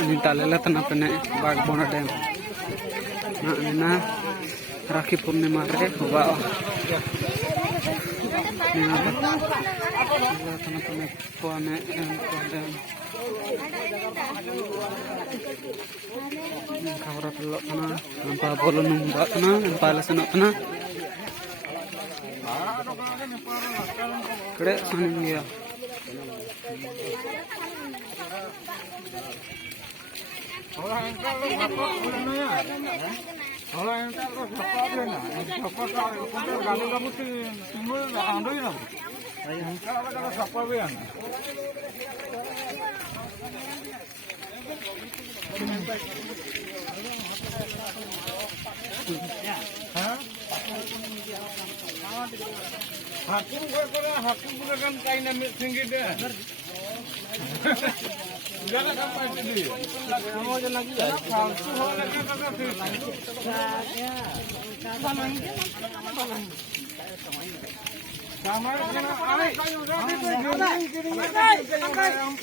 Ini talela tanah pene Bagbona Dam. Nah, Rakhi Purnima re hoba. Ini tanah pene Puane Dam. Kawarat lok tanah, nampak bolon nunggu tanah, nampak lesenok tanah. Kere saning dia. Orang engkau lo apa bulannya? Orang engkau lo apa bulannya? Apa kau untuk galu kamu timbul andoi na? Engkau lo kalau apa bulan? Hah? Hakim bukan kain dan tinggi dia. Jangan sampai jadi. Kamu jangan lagi ya. Palsu lagi kata sih.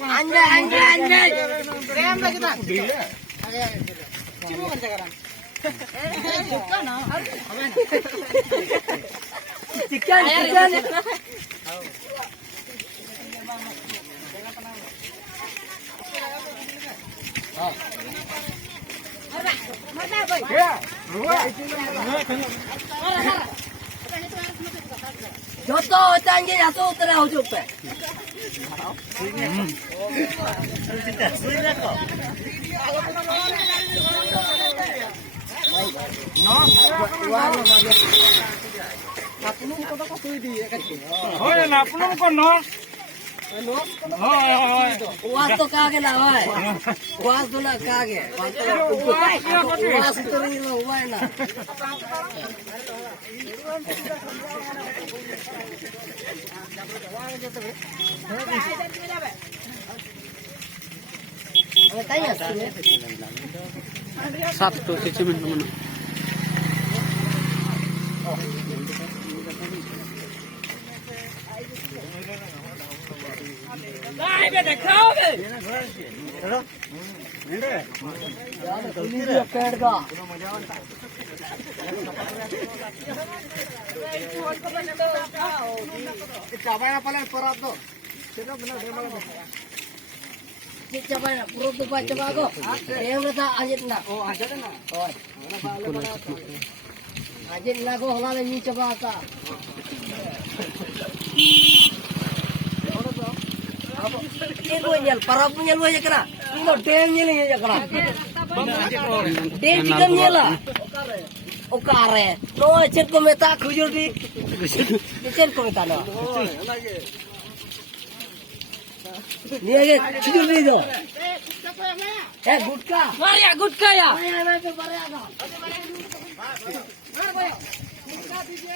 Anjay. Rem lagi tak? Cuma kan sekarang. Chicken. Joto change ato tera ho jupe. Napunum ko ka tui di ekati. Hoy napunum ko no. Hoy. Was to kage na hoy. Was to na kage. Was to ri na hoy na. Satu cici teman. Ai beta kage. Cabana paling perat tu. Cabana puro tu baca bago. Yang kata ajit na. Oh ada na. Oh. Ajit na ko halal ni coba ka. Ego nyel para punya lu aja kena. Ino dem nyel aja kena. Dem chicken nyela. Okare. No chen ko meta khujur di. Chen ko meta no. Ni aja khujur di do. Gutka. Maria gutka ya. Maria na ke bare aga. Gutka dije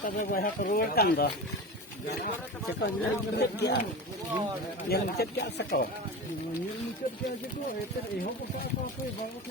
たべば100kan dah. Cakap yang cek sa ko. Yung cek sa ko, eh, ho ko pa ako, bago ko